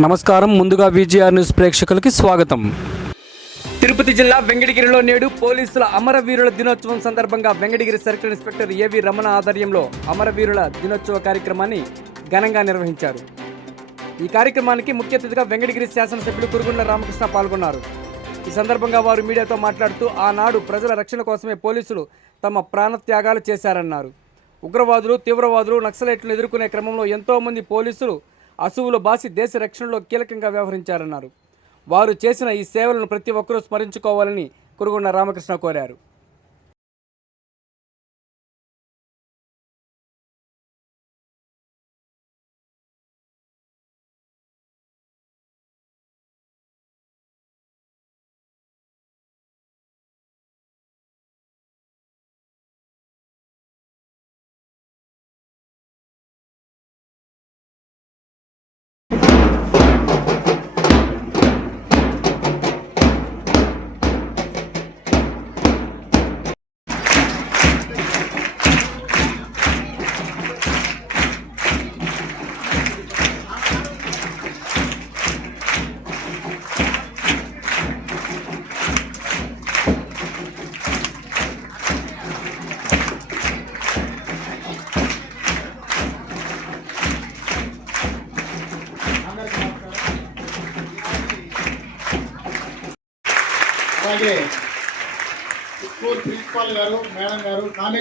నమస్కారం. ముందుగా VGR news ప్రేక్షకులకి స్వాగతం. తిరుపతి జిల్లా వెంకటగిరిలో నేడు పోలీసుల అమరవీరుల దినోత్సవం సందర్భంగా వెంకటగిరి సర్కిల్ ఇన్స్పెక్టర్ ఏవి రమణ ఆధ్వర్యంలో అమరవీరుల దినోత్సవ కార్యక్రమాన్ని ఘనంగా నిర్వహించారు. ఈ కార్యక్రమానికి ముఖ్య అతిథిగా వెంకటగిరి శాసనసభ్యులు కురుగుండ్ల రామకృష్ణ పాల్గొన్నారు. ఈ సందర్భంగా వారు మీడియాతో మాట్లాడుతూ ఆనాడు ప్రజల రక్షణ కోసమే పోలీసులు తమ ప్రాణత్యాగాలు చేశారన్నారు. ఉగ్రవాదులు తీవ్రవాదులు నక్సలైట్లను ఎదుర్కొనే క్రమంలో ఎంతోమంది పోలీసులు అసువులు బాసి దేశ రక్షణలో కీలకంగా వ్యవహరించారన్నారు. వారు చేసిన ఈ సేవలను ప్రతి ఒక్కరూ స్మరించుకోవాలని కురుగుండ రామకృష్ణ కోరారు.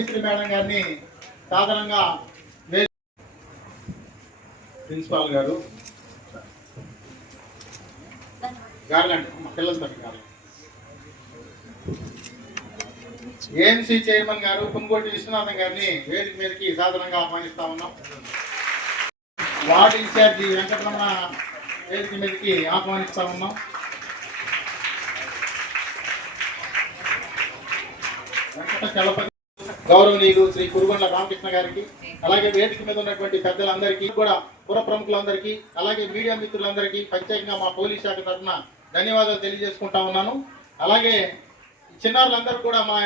గారు మేడం గారిని సాధారణంగా ప్రిన్సిపాల్ గారు. గార్లండ్ పిల్లల తల్లి ఏఎంసీ చైర్మన్ గారు కుంగోటి విశ్వనాథన్ గారిని వేదిక మీదకి సాధారణంగా ఆహ్వానిస్తా ఉన్నాం. వార్డు ఇన్ఛార్జి వెంకటరమణ వేదిక మీదకి ఆహ్వానిస్తా ఉన్నాం. వెంకట చలపతి గౌరవనీయులు శ్రీ కురుగొండ రామకృష్ణ గారికి అలాగే వేదిక మీద ఉన్నటువంటి పెద్దలందరికీ కూడా పుర ప్రముఖులందరికీ అలాగే మీడియా మిత్రులందరికీ ప్రత్యేకంగా మా పోలీస్ శాఖ తరఫున ధన్యవాదాలు తెలియజేసుకుంటా ఉన్నాను. అలాగే చిన్నారులందరూ కూడా మా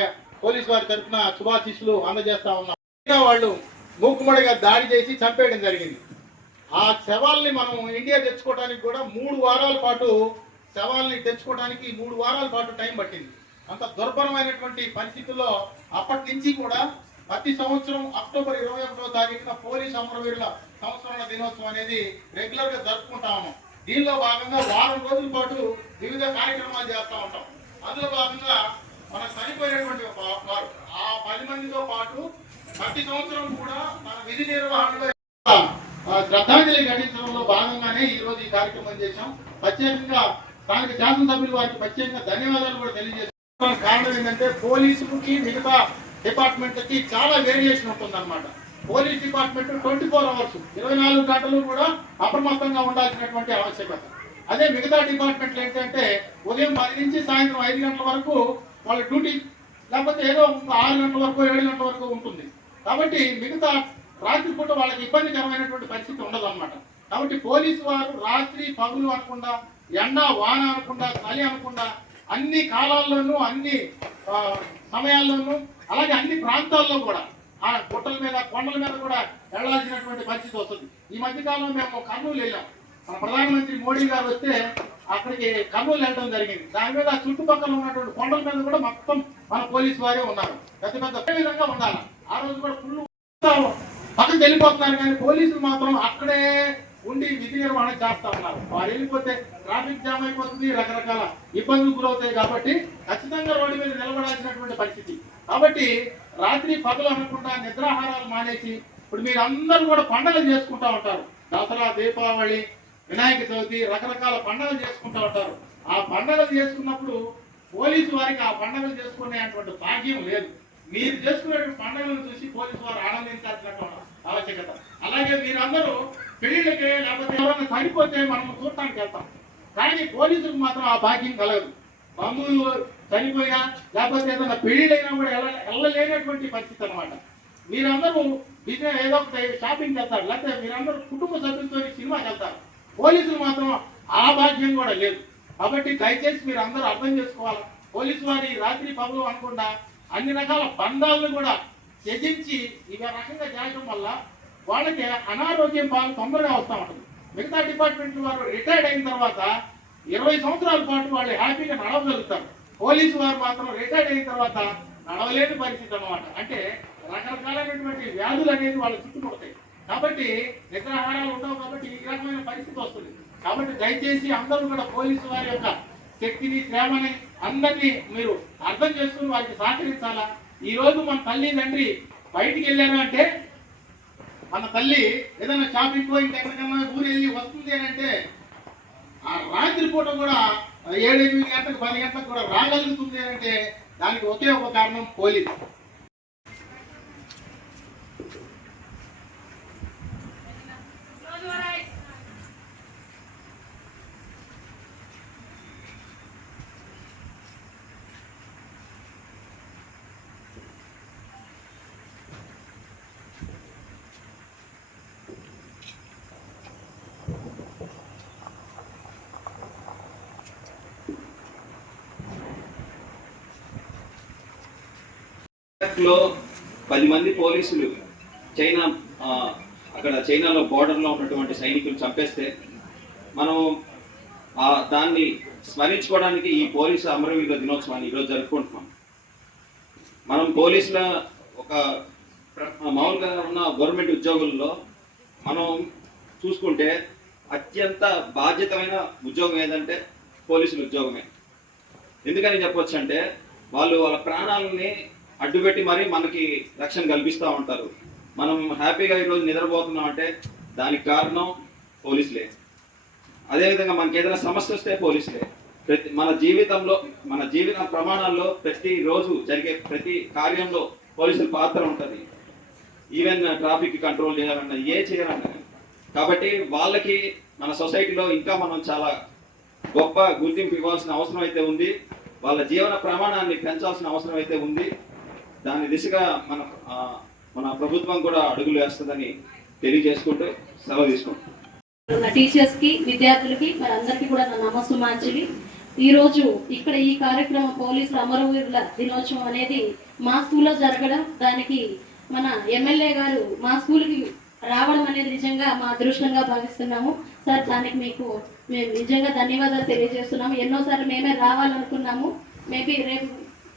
పోలీస్ వారి తరఫున శుభాశీస్సులు అందజేస్తా ఉన్నాం. వాళ్ళు మూకుమ్మడిగా దాడి చేసి చంపేయడం జరిగింది. ఆ శవాల్ని మనం ఇండియా తెచ్చుకోవడానికి కూడా మూడు వారాల పాటు శవాల్ని తెచ్చుకోవడానికి మూడు వారాల పాటు టైం పట్టింది. అంత దుర్భరమైనటువంటి పరిస్థితుల్లో అప్పటి నుంచి కూడా ప్రతి సంవత్సరం అక్టోబర్ ఇరవై ఒకటో తారీఖున పోలీస్ అమరవీరుల సంస్మరణ దినోత్సవం అనేది రెగ్యులర్గా జరుపుకుంటా ఉన్నాం. దీనిలో భాగంగా వారం రోజుల పాటు వివిధ కార్యక్రమాలు చేస్తూ ఉంటాం. అందులో భాగంగా మన చనిపోయినటువంటి వారు ఆ పది మందితో పాటు ప్రతి సంవత్సరం కూడా మన విధి నిర్వహణలో శ్రద్ధాంజలి ఘటించడంలో భాగంగానే ఈ రోజు ఈ కార్యక్రమం చేశాం. ప్రత్యేకంగా స్థానిక శాసనసభ్యులు వారికి ప్రత్యేకంగా ధన్యవాదాలు కూడా తెలియజేస్తాం కారణం ఏంటంటే పోలీసులకి మిగతా డిపార్ట్మెంట్లకి చాలా వేరియేషన్ ఉంటుంది police department twenty four hours ఇరవై నాలుగు గంటలు కూడా అప్రమత్తంగా ఉండాల్సినటువంటి ఆవశ్యకత. అదే మిగతా డిపార్ట్మెంట్లు ఏంటంటే ఉదయం పది నుంచి సాయంత్రం ఐదు గంటల వరకు వాళ్ళ డ్యూటీ లేకపోతే ఏదో ఒక ఆరు గంటల వరకు ఏడు గంటల వరకు ఉంటుంది. కాబట్టి మిగతా రాత్రిపూట వాళ్ళకి ఇబ్బందికరమైనటువంటి పరిస్థితి ఉండదు అనమాట కాబట్టి పోలీసు వారు రాత్రి పగులు అనకుండా ఎండ వాన అనకుండా చలి అనకుండా అన్ని కాలాల్లోనూ అన్ని సమయాల్లోనూ అలాగే అన్ని ప్రాంతాల్లో కూడా ఆ గుట్టల మీద కొండల మీద కూడా వెళ్ళాల్సినటువంటి పరిస్థితి వస్తుంది. ఈ మధ్యకాలంలో మేము కర్నూలు వెళ్ళాం. మన ప్రధానమంత్రి మోడీ గారు వస్తే అక్కడికి కర్నూలు వెళ్ళడం జరిగింది. దాని మీద చుట్టుపక్కల ఉన్నటువంటి కొండల మీద కూడా మొత్తం మన పోలీసు వారే ఉన్నారు. పెద్ద పెద్ద విధంగా ఉండాలి? ఆ రోజు కూడా ఫుల్ పక్కకి వెళ్ళిపోతున్నారు కానీ పోలీసులు మాత్రం అక్కడే ఉండి విధి నిర్వహణ చేస్తా ఉన్నారు. వారు వెళ్ళిపోతే ట్రాఫిక్ జామ్ అయిపోతుంది రకరకాల ఇబ్బందులు గురవుతాయి కాబట్టి ఖచ్చితంగా రోడ్డు మీద నిలబడాల్సినటువంటి పరిస్థితి. కాబట్టి రాత్రి పగలు అనకుండా నిద్రాహారాలు మానేసి ఇప్పుడు మీరు అందరూ కూడా పండగలు చేసుకుంటా ఉంటారు. దసరా దీపావళి వినాయక చవితి రకరకాల పండగలు చేసుకుంటా ఉంటారు. ఆ పండగలు చేసుకున్నప్పుడు పోలీసు వారికి ఆ పండగలు చేసుకునేటువంటి భాగ్యం లేదు. మీరు చేసుకునే పండుగలను చూసి పోలీసు వారు ఆనందించాల్సినటువంటి ఆవశ్యకత. అలాగే మీరందరూ పెళ్ళిళ్ళకి లేకపోతే ఎవరైనా చనిపోతే మనం చూడటానికి వెళ్తాం. కానీ పోలీసులకు మాత్రం ఆ భాగ్యం కలగదు బంధువులు చనిపోయినా లేకపోతే ఏదైనా పెళ్ళిళ్ళైనా కూడా వెళ్ళ వెళ్ళలేనటువంటి పరిస్థితి అనమాట మీరందరూ బిజినెస్ ఏదో ఒక షాపింగ్కి వెళ్తారు. లేకపోతే మీరందరూ కుటుంబ సభ్యులతో సినిమాకి వెళ్తారు. పోలీసులు మాత్రం ఆ భాగ్యం కూడా లేదు. కాబట్టి దయచేసి మీరు అందరూ అర్థం చేసుకోవాలి. పోలీసు వారి రాత్రి పగలు అనుకుండా అన్ని రకాల బంధాలను కూడా త్యజించి ఈ రకంగా చేయడం వల్ల వాళ్ళకి అనారోగ్యం బాగా తొందరగా వస్తూ ఉంటుంది. మిగతా డిపార్ట్మెంట్ వారు రిటైర్డ్ అయిన తర్వాత ఇరవై సంవత్సరాల పాటు వాళ్ళు హ్యాపీగా నడవగలుగుతారు. పోలీసు వారు మాత్రం రిటైర్డ్ అయిన తర్వాత నడవలేని పరిస్థితి అనమాట అంటే రకరకాలైనటువంటి వ్యాధులు అనేది వాళ్ళ చుట్టుముడతాయి. కాబట్టి నిద్రాహారాలు ఉండవు కాబట్టి ఈ రకమైన పరిస్థితి వస్తుంది. కాబట్టి దయచేసి అందరూ కూడా పోలీసు వారి యొక్క శక్తిని ప్రేమని అందరినీ మీరు అర్థం చేసుకుని వారికి సహకరించాలా? ఈ రోజు మన తల్లి తండ్రి బయటికి వెళ్ళారు అంటే మన తల్లి ఏదైనా షాపింగ్ పోయి ఎక్కడికైనా ఊరు వెళ్ళి వస్తుంది అని అంటే ఆ రాత్రి పూట కూడా ఏడు ఎనిమిది గంటలకు పది గంటలకు కూడా రాగలుగుతుంది అని అంటే దానికి ఒకే ఒక కారణం పోలీసు. లో పది మంది పోలీసులు చైనా అక్కడ చైనాలో బోర్డర్లో ఉన్నటువంటి సైనికులు చంపేస్తే మనం ఆ దాన్ని స్మరించుకోవడానికి ఈ పోలీసు అమరవీరుల దినోత్సవాన్ని ఈరోజు జరుపుకుంటున్నాం. మనం పోలీసుల ఒక మామూలుగా ఉన్న గవర్నమెంట్ ఉద్యోగుల్లో మనం చూసుకుంటే అత్యంత బాధ్యతమైన ఉద్యోగం ఏదంటే పోలీసుల ఉద్యోగమే. ఎందుకని చెప్పొచ్చు అంటే వాళ్ళు వాళ్ళ ప్రాణాలని అడ్డుపెట్టి మరీ మనకి రక్షణ కల్పిస్తూ ఉంటారు. మనం హ్యాపీగా ఈరోజు నిద్రపోతున్నాం అంటే దానికి కారణం పోలీసులే. అదేవిధంగా మనకి ఏదైనా సమస్య వస్తే పోలీసులే. ప్రతి మన జీవితంలో మన జీవిత ప్రమాణాల్లో ప్రతి రోజు జరిగే ప్రతి కార్యంలో పోలీసుల పాత్ర ఉంటుంది. ఈవెన్ ట్రాఫిక్ కంట్రోల్ చేయాలన్నా ఏ చేయాలన్నా. కాబట్టి వాళ్ళకి మన సొసైటీలో ఇంకా మనం చాలా గొప్ప గుర్తింపు ఇవ్వాల్సిన అవసరం అయితే ఉంది. వాళ్ళ జీవన ప్రమాణాన్ని పెంచాల్సిన అవసరం అయితే ఉంది. దాని దిశగా మన మన ప్రభుత్వం కూడా అడుగులు వేస్తుందని తెలియజేసుకుంటూ సెలవు తీసుకుంటాం టీచర్స్కి విద్యార్థులకి మరి కూడా నా నమస్సుమాంజలి. ఈ రోజు ఇక్కడ ఈ కార్యక్రమం పోలీసుల అమరవీరుల దినోత్సవం అనేది మా స్కూల్లో జరగడం దానికి మన ఎమ్మెల్యే గారు మా స్కూల్కి రావడం అనేది నిజంగా మా అదృష్టంగా భావిస్తున్నాము. సార్ దానికి మీకు మేము నిజంగా ధన్యవాదాలు తెలియజేస్తున్నాము. ఎన్నోసార్లు మేమే రావాలనుకున్నాము. మేబీ రేపు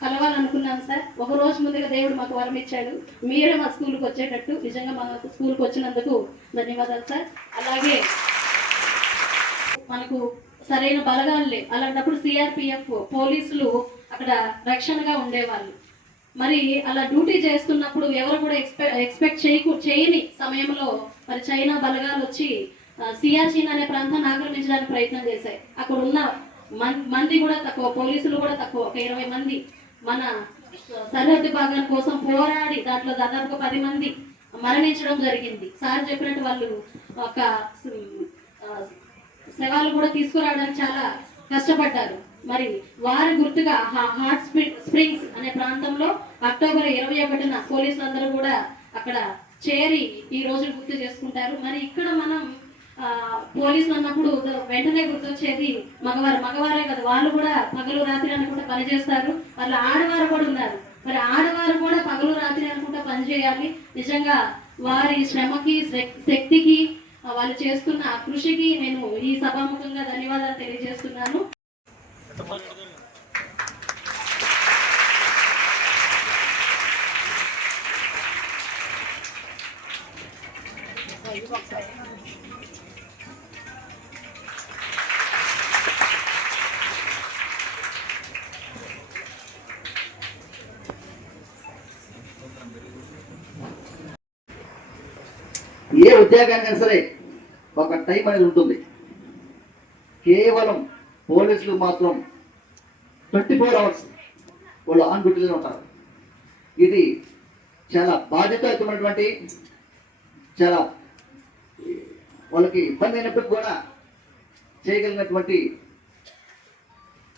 కలవాలనుకున్నాం సార్. ఒక రోజు ముందుగా దేవుడు మాకు వరం ఇచ్చాడు. మీరే మా స్కూల్కి వచ్చేటట్టు నిజంగా మా స్కూల్కి వచ్చినందుకు ధన్యవాదాలు సార్. అలాగే మనకు సరైన బలగాలు అలాంటప్పుడు సిఆర్పిఎఫ్ పోలీసులు అక్కడ రక్షణగా ఉండేవాళ్ళు. మరి అలా డ్యూటీ చేస్తున్నప్పుడు ఎవరు కూడా ఎక్స్పెక్ట్ ఎక్స్పెక్ట్ చేయకు చేయని సమయంలో మరి చైనా బలగాలు వచ్చి సియాచిన్ అనే ప్రాంతాన్ని ఆక్రమించడానికి ప్రయత్నం చేశాయి. అక్కడ ఉన్న మంది కూడా తక్కువ పోలీసులు కూడా తక్కువ ఒక ఇరవై మంది. మన సరిహద్దు భాగం కోసం పోరాడి దాంట్లో దాదాపు పది మంది మరణించడం జరిగింది. సార్ చెప్పినట్టు వాళ్ళు ఒక శవాలు కూడా తీసుకురావడానికి చాలా కష్టపడ్డారు. మరి వారి గుర్తుగా హా- హాట్ స్ప్రింగ్స్ అనే ప్రాంతంలో అక్టోబర్ ఇరవై ఒకటిన పోలీసులందరూ కూడా అక్కడ చేరి ఈ రోజు గుర్తు చేసుకుంటారు. మరి ఇక్కడ మనం పోలీసులు అన్నప్పుడు వెంటనే గుర్తొచ్చేది మగవారు. మగవారే కదా వాళ్ళు కూడా పగలు రాత్రి అనుకుంటా పనిచేస్తారు వాళ్ళ ఆడవారు కూడా ఉన్నారు. మరి ఆడవారు కూడా పగలు రాత్రి అనుకుంటా పనిచేయాలి నిజంగా వారి శ్రమకి శక్తికి వాళ్ళు చేస్తున్న కృషికి నేను ఈ సభాముఖంగా ధన్యవాదాలు తెలియజేస్తున్నాను. ఉద్యోగానికైనా సరే ఒక టైం అనేది ఉంటుంది. కేవలం పోలీసులు మాత్రం ట్వంటీ ఫోర్ అవర్స్ వాళ్ళు ఆన్ డ్యూటీలో ఉంటారు. ఇది చాలా బాధ్యతయుతమైనటువంటి చాలా వాళ్ళకి ఇబ్బంది అయినప్పటికీ కూడా చేయగలిగినటువంటి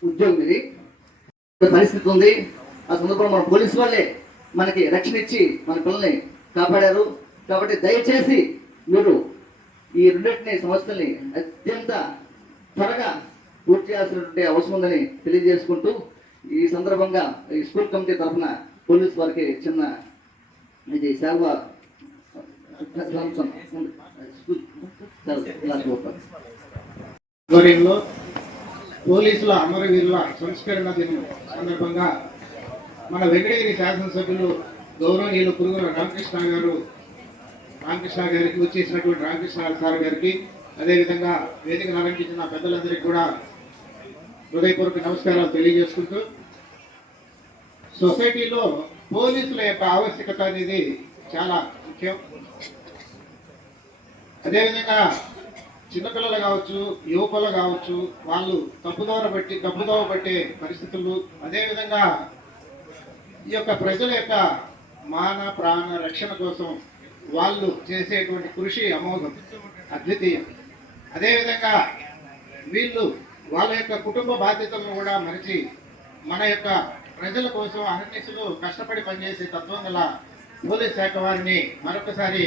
ఉద్యోగం ఇది. పరిస్థితి ఉంది. ఆ సందర్భంలో మన పోలీసు వాళ్ళే మనకి రక్షణ ఇచ్చి మన పిల్లల్ని కాపాడారు. కాబట్టి దయచేసి మీరు ఈ రెండింటిని సమస్యల్ని అత్యంత త్వరగా పూర్తి చేయాల్సినటువంటి అవసరం ఉందని తెలియజేసుకుంటూ ఈ సందర్భంగా ఈ స్కూల్ కమిటీ తరఫున పోలీస్ వారికి చిన్న ఇది సేవ ఆధ్వర్యంలో పోలీసుల అమరవీరుల సంస్కరణ దినం సందర్భంగా మన వెంకటగిరి శాసనసభ్యులు గౌరవనీయులు పురుగుల రామకృష్ణ గారు రామకృష్ణ గారికి వచ్చేసినటువంటి రామకృష్ణ సార్ గారికి అదేవిధంగా వేదికను అలంకించిన పెద్దలందరికీ కూడా హృదయపూర్వక నమస్కారాలు తెలియజేసుకుంటూ సొసైటీలో పోలీసుల యొక్క ఆవశ్యకత అనేది చాలా ముఖ్యం. అదేవిధంగా చిన్నపిల్లలు కావచ్చు యువకులు కావచ్చు వాళ్ళు తప్పుదోవ బట్టి తప్పుదోవ పట్టే పరిస్థితులు అదేవిధంగా ఈ యొక్క ప్రజల యొక్క మాన ప్రాణ రక్షణ కోసం వాళ్ళు చేసేటువంటి కృషి అమోఘం అద్వితీయం. అదేవిధంగా వీళ్ళు వాళ్ళ యొక్క కుటుంబ బాధ్యతలను కూడా మరిచి మన యొక్క ప్రజల కోసం అహర్నిశలు కష్టపడి పనిచేసే తత్వం గల పోలీస్ శాఖ వారిని మరొకసారి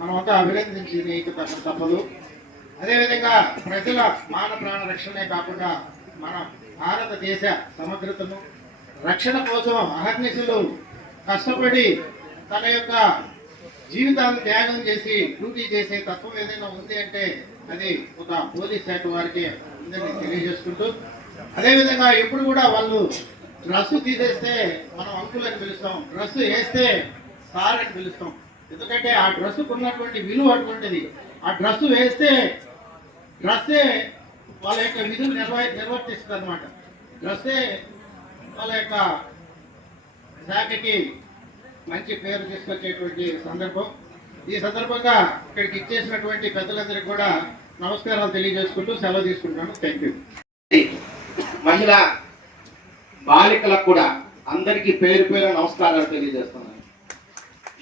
మనమంతా అభినందించి నీకు తప్ప తప్పదు. అదేవిధంగా ప్రజల మాన ప్రాణ రక్షణే కాకుండా మన భారతదేశ సమగ్రతను రక్షణ కోసం అహర్నిశలు కష్టపడి తన యొక్క జీవితాన్ని త్యాగం చేసి డ్యూటీ చేసే తత్వం ఏదైనా ఉంది అంటే అది ఒక పోలీస్ శాఖ వారికి అందరినీ తెలియజేసుకుంటూ అదేవిధంగా ఎప్పుడు కూడా వాళ్ళు డ్రస్ తీసేస్తే మనం అంకుల్ అని పిలుస్తాం డ్రస్ వేస్తే సార్ అని పిలుస్తాం. ఎందుకంటే ఆ డ్రెస్సుకు ఉన్నటువంటి విలువ అటువంటిది. ఆ డ్రెస్ వేస్తే డ్రెస్సే వాళ్ళ యొక్క విధులు నిర్వ నిర్వర్తిస్తుంది అనమాట డ్రస్సే వాళ్ళ యొక్క శాఖకి మంచి పేరు తీసుకొచ్చేటువంటి సందర్భం. ఈ సందర్భంగా ఇక్కడికి ఇచ్చేసినటువంటి పెద్దలందరికీ కూడా నమస్కారాలు తెలియజేసుకుంటూ సెలవు తీసుకుంటాను థ్యాంక్ యూ మహిళ బాలికలకు కూడా అందరికీ పేరు పేరు నమస్కారాలు తెలియజేస్తున్నాను.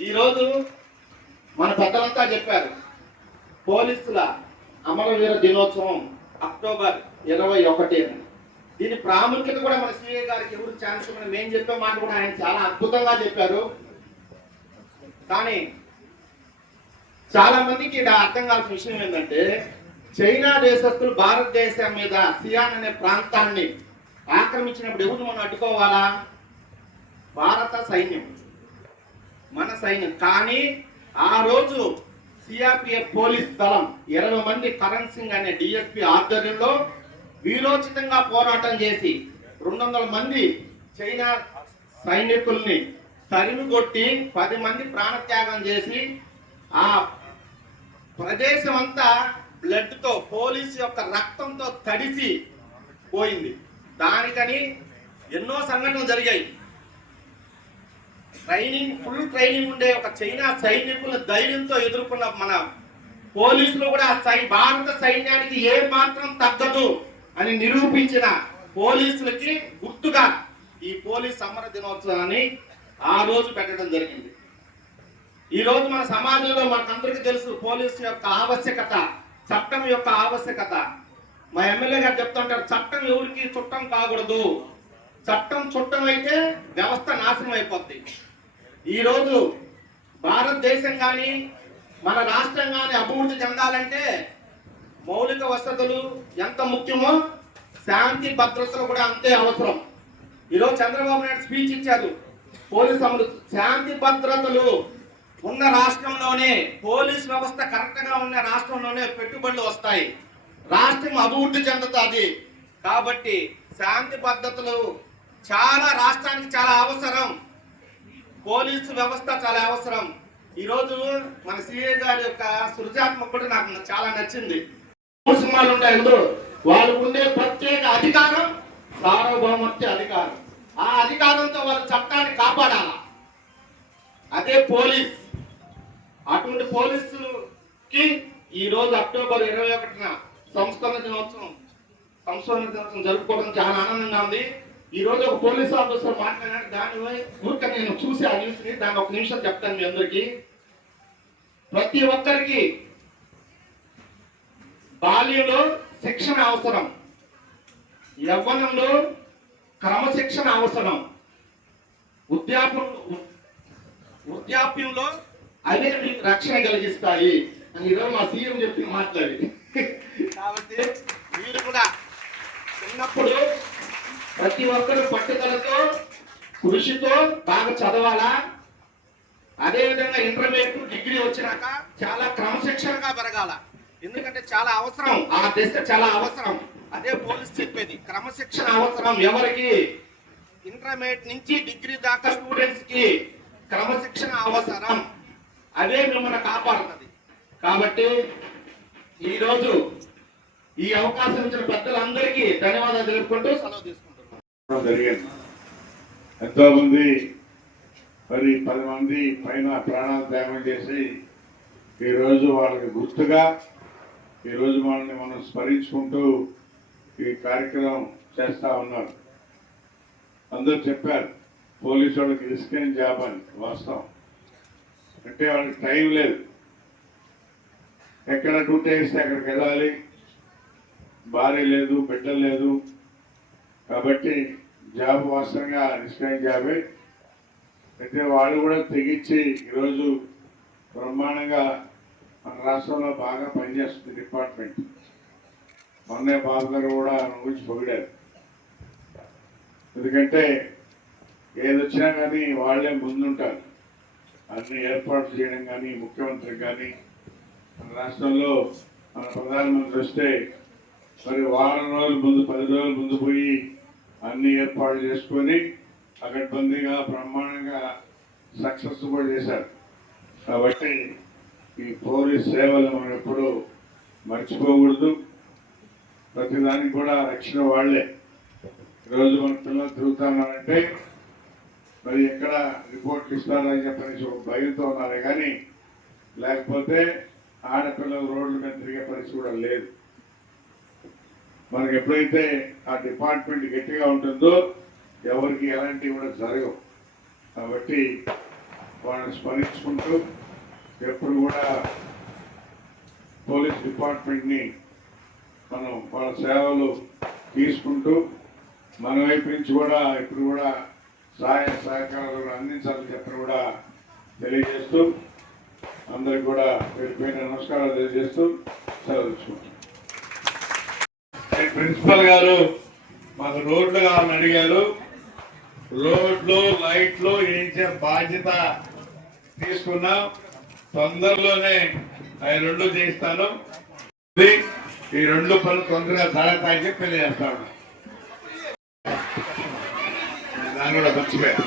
ఈరోజు మన పెద్దలంతా చెప్పారు పోలీసుల అమరవీర దినోత్సవం అక్టోబర్ ఇరవై ఒకటి దీని ప్రాముఖ్యత కూడా మన సీఏ గారికి ఎవరు ఛాన్స్ ఇవ్వడం మేము చెప్పే మాట కూడా ఆయన చాలా అద్భుతంగా చెప్పారు. కానీ చాలా మందికి ఇక్కడ అర్థం కావాల్సిన విషయం ఏంటంటే చైనా దేశస్తులు భారతదేశం మీద సియాన్ అనే ప్రాంతాన్ని ఆక్రమించినప్పుడు ఎవరు మనం అడ్డుకోవాలా? భారత సైన్యం. మన సైన్యం. కానీ ఆ రోజు సిఆర్పిఎఫ్ పోలీస్ దళం ఇరవై మంది కరణ్ సింగ్ అనే డిఎస్పీ ఆధ్వర్యంలో వీరోచితంగా పోరాటం చేసి రెండు వందల మంది చైనా సైనికుల్ని తరిమి కొట్టి పది మంది ప్రాణత్యాగం చేసి ఆ ప్రదేశం అంతా బ్లడ్తో పోలీసు యొక్క రక్తంతో తడిసి పోయింది. దానికని ఎన్నో సంఘటనలు జరిగాయి. ట్రైనింగ్ ఫుల్ ట్రైనింగ్ ఉండే ఒక చైనా సైనికుల ధైర్యంతో ఎదుర్కొన్న మన పోలీసులు కూడా సై భారత సైన్యానికి ఏ మాత్రం తగ్గదు అని నిరూపించిన పోలీసులకి గుర్తుగా ఈ పోలీస్ సమర దినోత్సవాన్ని ఆ రోజు పెట్టడం జరిగింది. ఈ రోజు మన సమాజంలో మనకందరికీ తెలుసు పోలీసు యొక్క ఆవశ్యకత చట్టం యొక్క ఆవశ్యకత. మా ఎమ్మెల్యే గారు చెప్తుంటారు చట్టం ఎవరికి చుట్టం కాకూడదు. చట్టం చుట్టం అయితే వ్యవస్థ నాశనం అయిపోద్ది. ఈరోజు భారతదేశం కానీ మన రాష్ట్రం కానీ అభివృద్ధి చెందాలంటే మౌలిక వసతులు ఎంత ముఖ్యమో శాంతి భద్రతలు కూడా అంతే అవసరం. ఈరోజు చంద్రబాబు నాయుడు స్పీచ్ ఇచ్చారు. పోలీస్ అమలు శాంతి భద్రతలు ఉన్న రాష్ట్రంలోనే పోలీస్ వ్యవస్థ కరెక్ట్గా ఉన్న రాష్ట్రంలోనే పెట్టుబడులు వస్తాయి. రాష్ట్రం అభివృద్ధి చెందుతుంది. కాబట్టి శాంతి భద్రతలు చాలా రాష్ట్రానికి చాలా అవసరం. పోలీసు వ్యవస్థ చాలా అవసరం. ఈరోజు మన సిఏ గారి యొక్క సృజాత్మక కూడా నాకు చాలా నచ్చింది. మూడు సినిమాలు ఉంటాయి అందులో వాళ్ళు ఉండే ప్రత్యేక అధికారం సార్వభౌమత్య అధికారం. ఆ అధికారంతో వాళ్ళ చట్టాన్ని కాపాడాల? అదే పోలీస్. అటువంటి పోలీసులకి ఈ రోజు అక్టోబర్ ఇరవై ఒకటిన సంస్కరణ దినోత్సవం సంస్కరణ దినోత్సవం జరుపుకోవడం చాలా ఆనందంగా ఉంది. ఈ రోజు ఒక పోలీస్ ఆఫీసర్ మాట్లాడాడు. దాని ఊరిక నేను చూసి ఆ న్యూస్ని ఒక నిమిషం చెప్తాను మీ అందరికి. ప్రతి ఒక్కరికి బాల్యంలో శిక్షణ అవసరం. యవ్వనంలో క్రమశిక్షణ అవసరం. వృద్ధాప్యం వృద్ధాప్యంలో అవే మీకు రక్షణ కలిగిస్తాయి అని ఈరోజు మా సీఎం చెప్పి మాట్లాడి. కాబట్టి మీరు కూడా చిన్నప్పుడు ప్రతి ఒక్కరు పట్టుదలతో కృషితో బాగా చదవాలా? అదే విధంగా ఇంటర్మీడియట్ డిగ్రీ వచ్చినాక చాలా క్రమశిక్షణగా పెరగాల. ఎందుకంటే చాలా అవసరం. ఆ దశ చాలా అవసరం. అదే పోలీస్ చెప్పేది. క్రమశిక్షణ అవసరం ఎవరికి? ఇంటర్మీడియట్ నుంచి డిగ్రీ దాకా స్టూడెంట్స్కి క్రమశిక్షణ అవసరం. అదే మిమ్మల్ని కాపాడుతుంది. కాబట్టి ఈరోజు ఈ అవకాశం ఇచ్చిన పెద్దలందరికీ ధన్యవాదాలు తెలుపుకుంటూ సెలవు తీసుకుంటున్నాను జరిగింది. ఎంతో మంది మరి పది మంది పైన ప్రాణాలు త్యాగం చేసి ఈరోజు వాళ్ళకి గుర్తుగా ఈరోజు మనల్ని మనం స్మరించుకుంటూ ఈ కార్యక్రమం చేస్తా ఉన్నారు. అందరూ చెప్పారు పోలీసు వాళ్ళకి రిస్క్ అయిన జాబ్ అని వాస్తవం. అంటే వాళ్ళకి టైం లేదు. ఎక్కడ డ్యూటీ వేస్తే అక్కడికి వెళ్ళాలి. భార్య లేదు బిడ్డ లేదు. కాబట్టి జాబ్ వాస్తవంగా రిస్క్ అయిన జాబే. అయితే వాళ్ళు కూడా తెగించి ఈరోజు బ్రహ్మాండంగా మన రాష్ట్రంలో బాగా పనిచేస్తుంది డిపార్ట్మెంట్. మొన్నే బాబు గారు కూడా గురించి పొగిడారు. ఎందుకంటే ఏది వచ్చినా కానీ వాళ్ళే ముందుంటారు. అన్ని ఏర్పాట్లు చేయడం కానీ ముఖ్యమంత్రి కానీ మన రాష్ట్రంలో మన ప్రధానమంత్రి వస్తే మరి వారం రోజుల ముందు పది రోజుల ముందు పోయి అన్ని ఏర్పాట్లు చేసుకొని అకడ్బందీగా బ్రహ్మాండంగా సక్సెస్ కూడా చేశారు. కాబట్టి ఈ పోలీస్ సేవలు మనం ఎప్పుడూ మర్చిపోకూడదు. ప్రతిదానికి కూడా రక్షణ వాళ్ళే. ఈరోజు మన పిల్లలు తిరుగుతున్నారంటే మరి ఎక్కడ రిపోర్ట్లు ఇస్తారని చెప్పనేసి ఒక భయంతో ఉన్నారు కానీ లేకపోతే ఆడపిల్లలు రోడ్ల మీద తిరిగే పరిస్థితి కూడా లేదు. మనకి ఎప్పుడైతే ఆ డిపార్ట్మెంట్ గట్టిగా ఉంటుందో ఎవరికి ఎలాంటివి కూడా జరగవు. కాబట్టి వాళ్ళని స్మరించుకుంటూ ఎప్పుడు కూడా పోలీస్ డిపార్ట్మెంట్ని మనం వాళ్ళ సేవలు తీసుకుంటూ మన వైపు నుంచి కూడా ఇప్పుడు కూడా సహాయ సహకారాలు అందించాలని చెప్పి కూడా తెలియజేస్తూ అందరికి కూడా పేరు నమస్కారాలు తెలియజేస్తూ సెలవు ప్రిన్సిపల్ గారు మాకు రోడ్లు కావాలని అడిగారు. రోడ్లు లైట్లు వేయించే బాధ్యత తీసుకున్నాం. తొందరలోనే అవి రెండు చేయిస్తాను. ఈ రెండు పనులు తొందరగా జరుగుతాయని చెప్పి పెళ్ళి చేస్తా తెలియజేస్తాను దాన్ని కూడా మర్చిపోయాను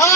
పోలీస్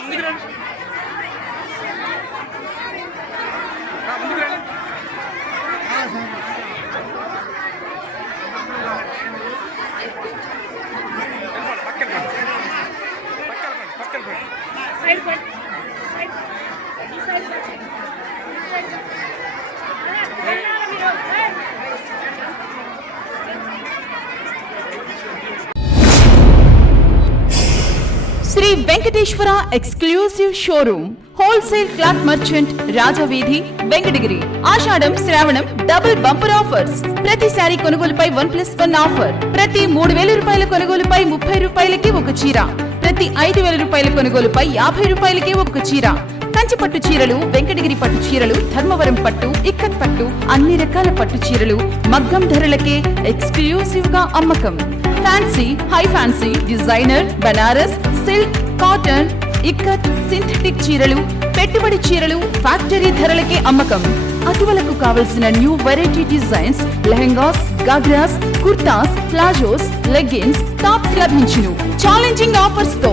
ముందుకు రండి ముందుకు రండి Sri Venkateswara exclusive showroom wholesale cloth merchant Rajaveedhi Venkatagiri. ఆషాఢం శ్రావణం డబుల్ బంపర్ ఆఫర్స్. ప్రతి శారీ కొనుగోలుపై వన్ ప్లస్ వన్ ఆఫర్. ప్రతి మూడు వేల రూపాయల కొనుగోలుపై ముప్పై రూపాయలకి ఒక చీర. ప్రతి ఐదు వేల రూపాయల కొనుగోలుపై యాభై రూపాయలకే ఒక చీర. కంచి పట్టు చీరలు వెంకటగిరి పట్టు చీరలు ధర్మవరం పట్టు ఇక్కత్ పట్టు అన్ని రకాల పట్టు చీరలు మగ్గం ధరలకే ఎక్స్క్లూసివ్గా అమ్మకం. Fancy high fancy designer Banaras silk cotton ikat synthetic చీరలు పెట్టుబడి చీరలు ఫ్యాక్టరీ ధరలకే అమ్మకం. అటువలకు కావలసిన new variety designs lehengas ghagras kurtas palazzos leggings tops లభించును. ఛాలెంజింగ్ ఆఫర్స్తో.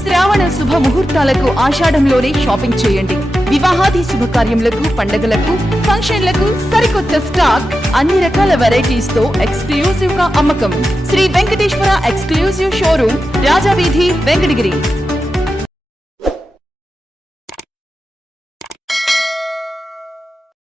శ్రావణ శుభ ముహూర్తాలకు ఆషాఢంలోనే షాపింగ్ చేయండి. వివాహాది శుభకార్యములకు పండగలకు ఫంక్షన్లకు సరికొత్త స్టాక్ అన్ని రకాల వెరైటీస్తో ఎక్స్క్లూజివ్గా అమ్మకం. Sri Venkateswara exclusive showroom Rajaveedhi Venkatagiri.